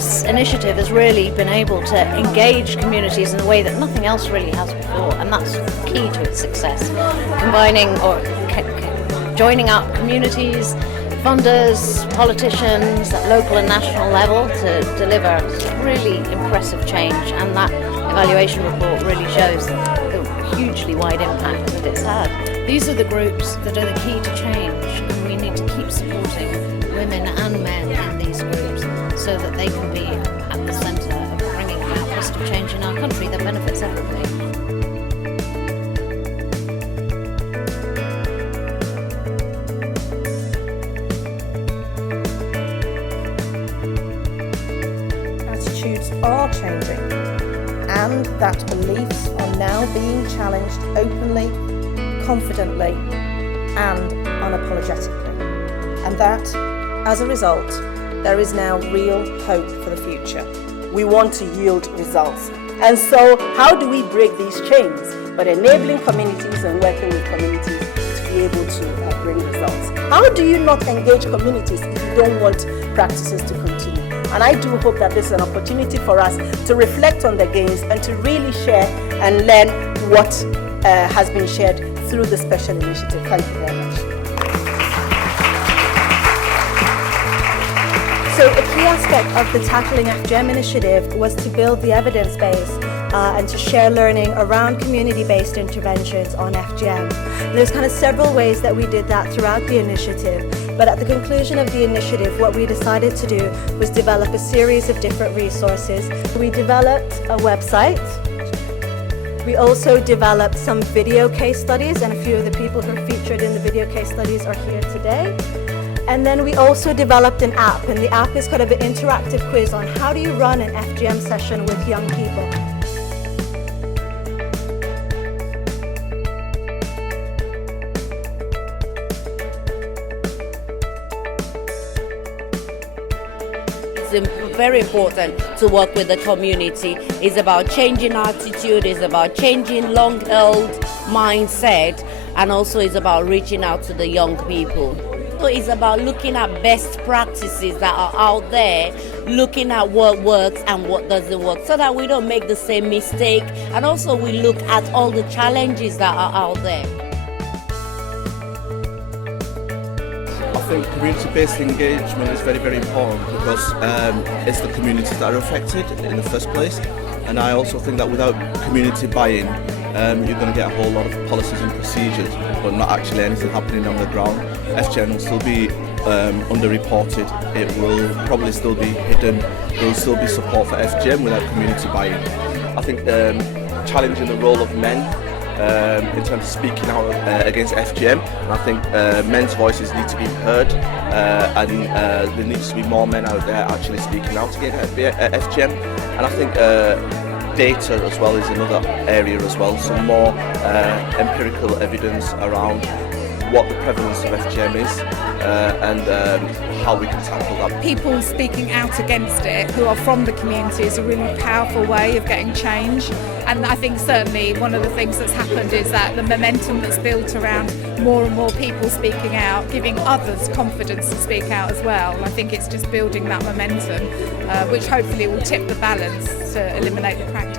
this initiative has really been able to engage communities in a way that nothing else really has before, and that's key to its success. Combining or joining up communities, funders, politicians at local and national level to deliver really impressive change, and that evaluation report really shows the hugely wide impact that it's had. These are the groups that are the key to change, and we need to keep supporting women and men in these groups so that they can be at the centre of bringing about positive change in our country that benefits everybody. Attitudes are changing, and that beliefs are now being challenged openly, confidently, and unapologetically. And that, as a result, there is now real hope for the future. We want to yield results. And so how do we break these chains? But enabling communities and working with communities to be able to bring results. How do you not engage communities if you don't want practices to continue? And I do hope that this is an opportunity for us to reflect on the gains and to really share and learn what has been shared through the special initiative. Thank you very much. So a key aspect of the Tackling FGM initiative was to build the evidence base and to share learning around community-based interventions on FGM. And there's kind of several ways that we did that throughout the initiative, but at the conclusion of the initiative, what we decided to do was develop a series of different resources. We developed a website. We also developed some video case studies, and a few of the people who are featured in the video case studies are here today. And then we also developed an app, and the app is kind of an interactive quiz on how do you run an FGM session with young people. It's very important to work with the community. It's about changing attitude, it's about changing long-held mindset, and also it's about reaching out to the young people. So it's about looking at best practices that are out there, looking at what works and what doesn't work, so that we don't make the same mistake, and also we look at all the challenges that are out there. I think community-based engagement is very, very important because it's the communities that are affected in the first place, and I also think that without community buy-in, you're going to get a whole lot of policies and procedures, but not actually anything happening on the ground. FGM will still be underreported, it will probably still be hidden, there will still be support for FGM without community buy-in. I think challenging the role of men in terms of speaking out against FGM, and I think men's voices need to be heard, and there needs to be more men out there actually speaking out against FGM, and I think data as well is another area as well, some more empirical evidence around what the prevalence of FGM is and how we can tackle that. People speaking out against it who are from the community is a really powerful way of getting change, and I think certainly one of the things that's happened is that the momentum that's built around more and more people speaking out, giving others confidence to speak out as well. I think it's just building that momentum which hopefully will tip the balance to eliminate the practice.